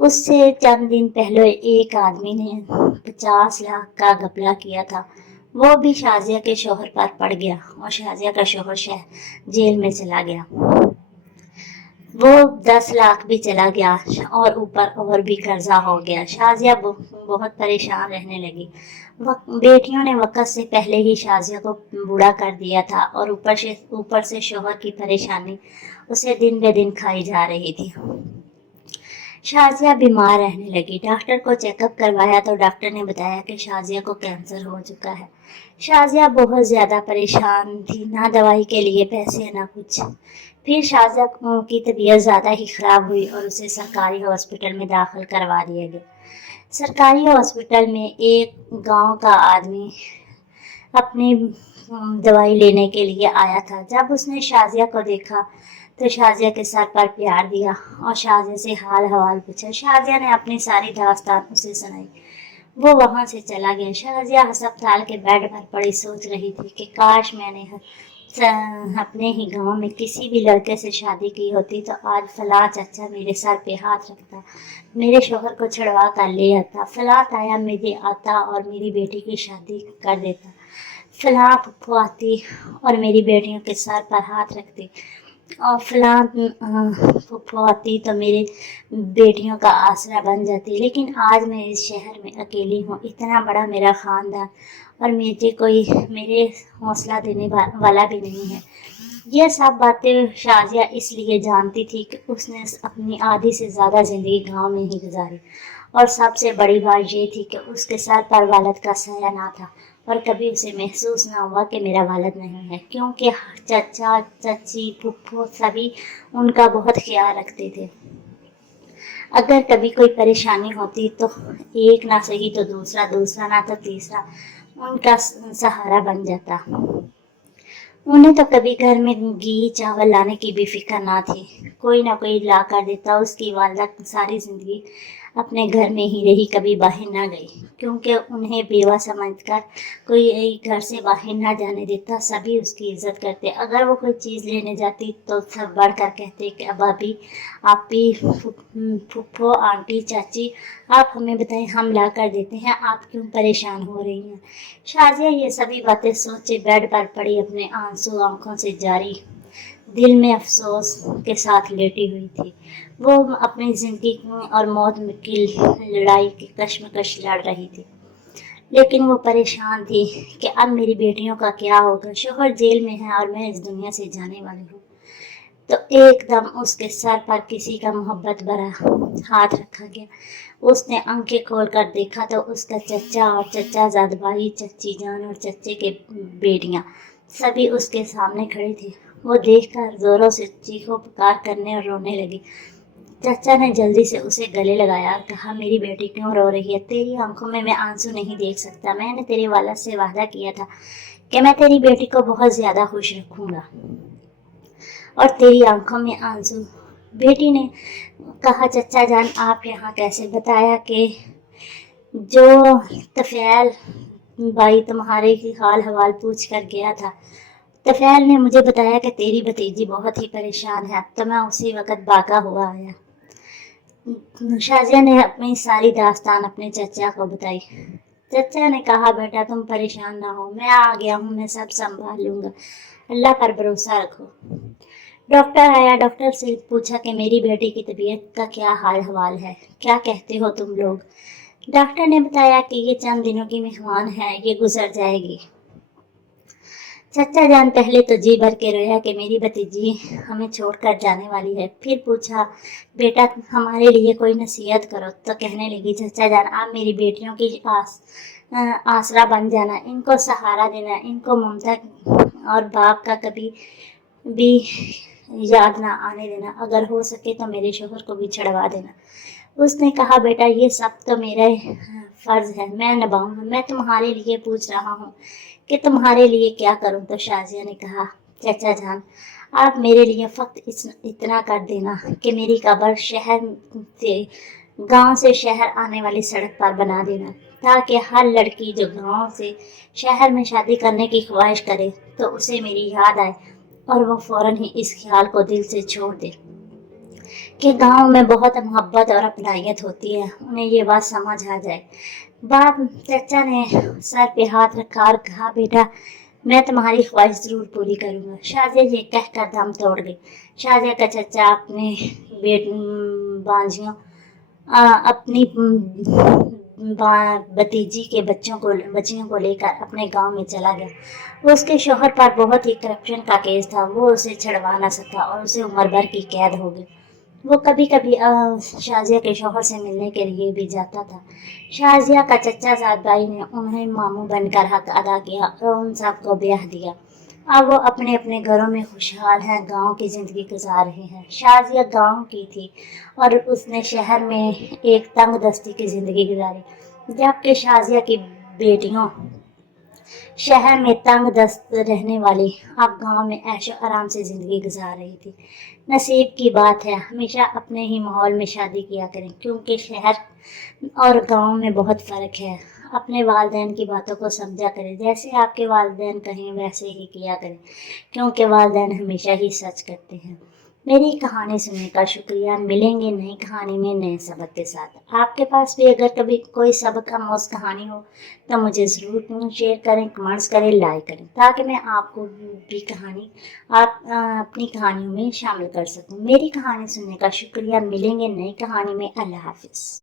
اس سے چند دن پہلے ایک آدمی نے 50 لاکھ کا گھپلہ کیا تھا، وہ بھی شازیہ کے شوہر پر پڑ گیا اور شازیہ کا شوہر جیل میں چلا گیا۔ وہ 10 لاکھ بھی چلا گیا اور اوپر اور بھی قرضہ ہو گیا۔ شازیہ بہت پریشان رہنے لگی۔ بیٹیوں نے وقت سے پہلے ہی شازیہ کو بوڑھا کر دیا تھا اور اوپر سے شوہر کی پریشانی اسے دن بہ دن کھائی جا رہی تھی۔ شازیہ بیمار رہنے لگی۔ ڈاکٹر کو چیک اپ کروایا تو ڈاکٹر نے بتایا کہ شازیہ کو کینسر ہو چکا ہے۔ شازیہ بہت زیادہ پریشان تھی، نہ دوائی کے لیے پیسے نہ کچھ۔ پھر شازیہ کی طبیعت زیادہ ہی خراب ہوئی اور اسے سرکاری ہاسپٹل میں داخل کروا دیا گیا۔ سرکاری ہاسپٹل میں ایک گاؤں کا آدمی اپنی دوائی لینے کے لیے آیا تھا۔ جب اس نے شازیہ کو دیکھا تو شازیہ کے سر پر پیار دیا اور شازیہ سے حال حوال پوچھا۔ شازیہ نے اپنی ساری داستان اسے سنائی۔ وہ وہاں سے چلا گیا۔ شازیہ ہسپتال کے بیڈ پر پڑی سوچ رہی تھی کہ کاش میں نے اپنے ہی گاؤں میں کسی بھی لڑکے سے شادی کی ہوتی تو آج فلاں چچا میرے سر پہ ہاتھ رکھتا، میرے شوہر کو چھڑوا کر لے آتا، فلاں تایا مجھے آتا اور میری بیٹی کی شادی کر دیتا، فلاں پھپھو آتی اور میری بیٹیوں کے سر پر ہاتھ رکھتی، اور فلاں پھپھو آتی تو میری بیٹیوں کا آسرا بن جاتی۔ لیکن آج میں اس شہر میں اکیلی ہوں، اتنا بڑا میرا خاندان اور میرے حوصلہ دینے والا بھی نہیں ہے۔ یہ سب باتیں شازیہ اس لیے جانتی تھی کہ اس نے اپنی آدھی سے زیادہ زندگی گاؤں میں ہی گزاری، اور سب سے بڑی بات یہ تھی کہ اس کے سر پر والد کا سایہ نہ تھا اور کبھی اسے محسوس نہ ہوا کہ میرا والد نہیں ہے، کیونکہ چچا چچی پھپھو سبھی ان کا بہت خیال رکھتے تھے۔ اگر کبھی کوئی پریشانی ہوتی تو ایک نہ صحیح تو دوسرا نہ تو تیسرا ان کا سہارا بن جاتا۔ انہیں تو کبھی گھر میں گھی چاول لانے کی بھی فکر نہ تھی، کوئی نہ کوئی لا کر دیتا۔ اس کی والدہ ساری زندگی اپنے گھر میں ہی رہی، کبھی باہر نہ گئی، کیونکہ انہیں بیوہ سمجھ کر کوئی گھر سے باہر نہ جانے دیتا۔ سبھی اس کی عزت کرتے۔ اگر وہ کوئی چیز لینے جاتی تو سب بڑھ کر کہتے کہ اب ابھی آپی، پھپھو، آنٹی، چاچی، آپ ہمیں بتائیں، ہم لا کر دیتے ہیں، آپ کیوں پریشان ہو رہی ہیں۔ شازیہ یہ سبھی باتیں سوچے بیڈ پر پڑی اپنے آنسو آنکھوں سے جاری، دل میں افسوس کے ساتھ لیٹی ہوئی تھی۔ وہ اپنی زندگی اور موت کی لڑائی کی کشمکش لڑ رہی تھی، لیکن وہ پریشان تھی کہ اب میری بیٹیوں کا کیا ہوگا۔ شوہر جیل میں ہے اور میں اس دنیا سے جانے والی ہوں۔ تو ایک دم اس کے سر پر کسی کا محبت بھرا ہاتھ رکھا گیا۔ اس نے آنکھیں کھول کر دیکھا تو اس کا چچا اور چچا زاد بھائی، چچی جان اور چچے کے بیٹیاں سبھی اس کے سامنے کھڑے تھے۔ وہ دیکھ کر زوروں سے چیخو پکار کرنے اور رونے لگی۔ چچا نے جلدی سے اسے گلے لگایا اور کہا، میری بیٹی کیوں رو رہی ہے؟ تیری آنکھوں میں آنسو نہیں دیکھ سکتا۔ میں نے تیرے والد سے وعدہ کیا تھا کہ میں تیری بیٹی کو بہت زیادہ خوش رکھوں گا، اور تیری آنکھوں میں آنسو۔ بیٹی نے کہا، چچا جان آپ یہاں کیسے؟ بتایا کہ جو طفیل بھائی تمہارے حال حوال پوچھ کر گیا تھا، طفیل نے مجھے بتایا کہ تیری بھتیجی بہت ہی پریشان ہے، تو میں اسی وقت بھاگا ہوا آیا۔ شازیہ نے اپنی ساری داستان اپنے چچا کو بتائی۔ چچا نے کہا، بیٹا تم پریشان نہ ہو، میں آ گیا ہوں، میں سب سنبھال لوں گا، اللہ پر بھروسہ رکھو۔ ڈاکٹر آیا۔ ڈاکٹر سے پوچھا کہ میری بیٹی کی طبیعت کا کیا حال حوال ہے، کیا کہتے ہو تم لوگ؟ ڈاکٹر نے بتایا کہ یہ چند دنوں کی مہمان ہے، یہ گزر جائے گی۔ چچا جان پہلے تو جی بھر کے رویا کہ میری بھتیجی ہمیں چھوڑ کر جانے والی ہے۔ پھر پوچھا، بیٹا ہمارے لیے کوئی نصیحت کرو۔ تو کہنے لگی، چچا جان آپ میری بیٹیوں کی آسرا بن جانا، ان کو سہارا دینا، ان کو ممتا اور باپ کا کبھی بھی یاد نہ آنے دینا، اگر ہو سکے تو میرے شوہر کو بھی چھڑوا دینا۔ اس نے کہا، بیٹا یہ سب تو میرا فرض ہے، میں نبھاؤں گا، میں تمہارے لیے پوچھ رہا ہوں کہ تمہارے لیے کیا کروں؟ تو شازیہ نے کہا، چچا جان آپ میرے لیے فقط اتنا کر دینا کہ میری قبر گاؤں سے شہر آنے والی سڑک پر بنا دینا، تاکہ ہر لڑکی جو گاؤں سے شہر میں شادی کرنے کی خواہش کرے تو اسے میری یاد آئے اور وہ فوراً ہی اس خیال کو دل سے چھوڑ دے۔ کہ گاؤں میں بہت محبت اور اپنائیت ہوتی ہے، انہیں یہ بات سمجھ آ جائے۔ باپ چچا نے سر پہ ہاتھ رکھا اور کہا بیٹا میں تمہاری خواہش ضرور پوری کروں گا۔ شازیہ یہ کہہ کر دم توڑ گئی۔ شازیہ کا چچا اپنے بانجیوں اپنی بتیجی کے بچیوں کو لے کر اپنے گاؤں میں چلا گیا۔ اس کے شوہر پر بہت ہی کرپشن کا کیس تھا، وہ اسے چھڑوا نہ سکا اور اسے عمر بھر کی قید ہو گئی۔ وہ کبھی کبھی شازیہ کے شوہر سے ملنے کے لیے بھی جاتا تھا۔ شازیہ کا چچا زاد بھائی نے انہیں ماموں بن کر حق ادا کیا اور ان سب کو بیاہ دیا۔ اب وہ اپنے اپنے گھروں میں خوشحال ہیں، گاؤں کی زندگی گزار رہے ہیں۔ شازیہ گاؤں کی تھی اور اس نے شہر میں ایک تنگ دستی کی زندگی گزاری، جبکہ شازیہ کی بیٹیوں شہر میں تنگ دست رہنے والی اب گاؤں میں عیش و آرام سے زندگی گزار رہی تھی۔ نصیب کی بات ہے، ہمیشہ اپنے ہی ماحول میں شادی کیا کریں، کیونکہ شہر اور گاؤں میں بہت فرق ہے۔ اپنے والدین کی باتوں کو سمجھا کریں، جیسے آپ کے والدین کہیں ویسے ہی کیا کریں، کیونکہ والدین ہمیشہ ہی سچ کرتے ہیں۔ میری کہانی سننے کا شکریہ، ملیں گے نئی کہانی میں نئے سبق کے ساتھ۔ آپ کے پاس بھی اگر کبھی کوئی سبق آموز کہانی ہو تو مجھے ضرور شیئر کریں، کمنٹس کریں، لائک کریں، تاکہ میں آپ کو بھی اپنی کہانیوں میں شامل کر سکوں۔ میری کہانی سننے کا شکریہ، ملیں گے نئی کہانی میں۔ اللہ حافظ۔